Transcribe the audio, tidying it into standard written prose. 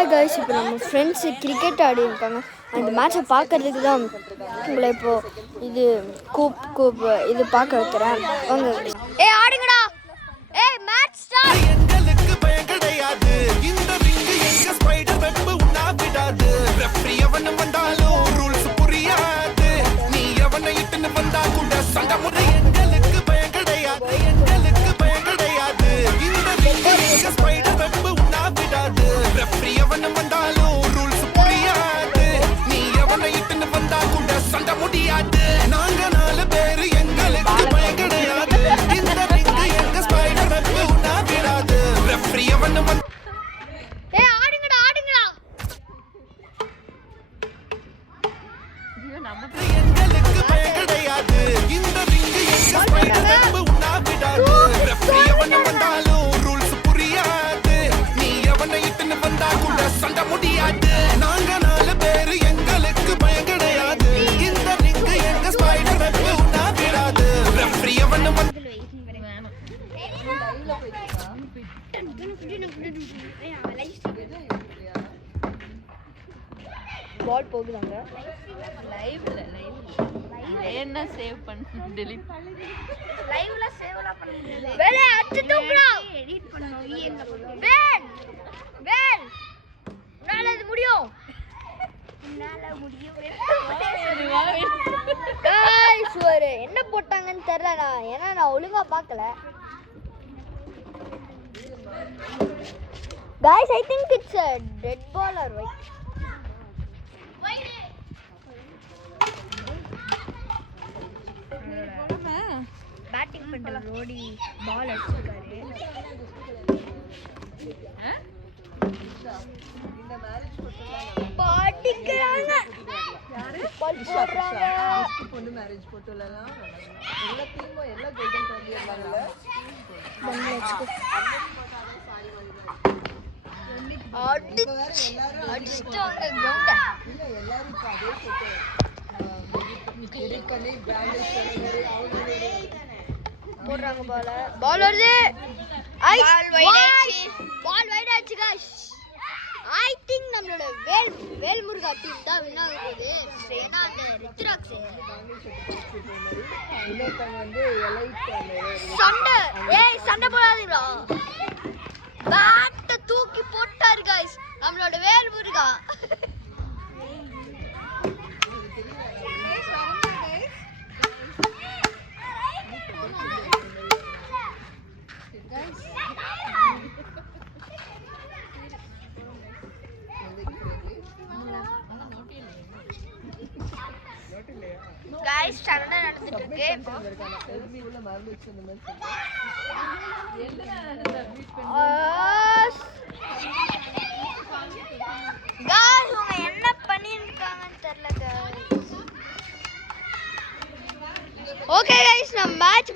Hi guys, இப்போ நம்ம friends cricket ஆடி இருக்காங்க. அந்த மேட்சை பார்க்கறதுக்கு தான் உங்களை இப்போது கூப் இது பார்க்க வைக்கிறேன். வாங்க. ஆடுங்கடா. Match start. எங்களுக்கு பயம் கிடையாது. இந்த ரிங்கு எங்க ஸ்பைடர் வெப் உண்ணா விடாது. ரெஃப்ரி எவன வந்தாலும் ரூல்ஸ் புரியாது. நீ எவனை இட்டுன்னு வந்தா கூட சண்டை முறை. எங்களுக்கு பயம் கிடையாது. எங்களுக்கு பயம் கிடையாது. இந்த ரிங்கு எங்க ஸ்பைடர் வெப் உண்ணா விடாது. ரெஃப்ரி எவன வந்தாலும் ரூல்ஸ் புரியாது. நீ எவனை இட்டுன்னு வந்தா கூட சண்டை முடியாது. நாங்க 4 பேரு எங்களுக்கு பயம் கிடையாது. இந்த ரிங்கு எங்க ஸ்பைடர் வெப் உண்ணா விடாது. ரெஃப்ரி எவன ஆடுங்கடா. எங்களுக்கு பயம் கிடையாது. இந்த ரிங்கு எங்க ஸ்பைடர் வெப் உண்ணா விடாது. ரெஃப்ரி எவன வந்தாலும் ரூல்ஸ் புரியாது. நீ எவனை இட்டுன்னு வந்தா கூட சண்டை முடியாது. நாங்க 4 பேரு எங்களுக்கு பயம் கிடையாது. இந்த ரிங்கு எங்க ஸ்பைடர் வெப் உண்ணா விடாது. ரெஃப்ரி எவன பால் போகுதாங்க. என்ன சேவ் பண்ணு delete லைவ்ல சேவ்ல பண்ண முடியாது. வேலை அடிச்சு தூக்குறோம். எடிட் பண்ணனும். எங்க வேல் உன்னால இது முடியும். गाइस ஒரு என்ன போட்டாங்கன்னு தெரியல. ஏன்னா நான் ஒழுங்கா பார்க்கல. Guys I think it's a dead ball or white. Batting பண்ற ரோடி பால் அடிச்சிருக்காரு. பாட்டிக்கறாங்க. யாரு பால் போடுறாங்க. பொண்ணு மேரேஜ் போட்டோலாம் எல்லா டீமும் எல்லா கோல்டன் ட்ராஃபி வாங்கல அடிச்சிட்டாங்க கிரவுண்ட. இல்ல எல்லாரும் இப்ப அதே போட்டோ எரிக்கனே பிராண்ட் செலவரி அவங்க போடுறாங்க பால் வருது. பால் வைட் ஆச்சு गाइस. I think நம்மளோட வேல் முருகா டீம் தான் வின் ஆக போகுது. ஏன்னா அந்த ரித்ராக்ஸ் இன்னொருத்தங்க வந்து எலைட் சண்டை போடாதீங்களா. பேட்டை தூக்கி போட்டாரு गाइस நம்மளோட வேல் முருகா. गाइस சண்டை நடந்துட்டு இருக்கு. செல்வி உள்ள மறந்து வச்சிருந்த மாதிரி गाइस அவங்க என்ன பண்ணிருக்காங்கன்னு தெரியல गाइस. ஓகே गाइस நம்ம மேட்ச்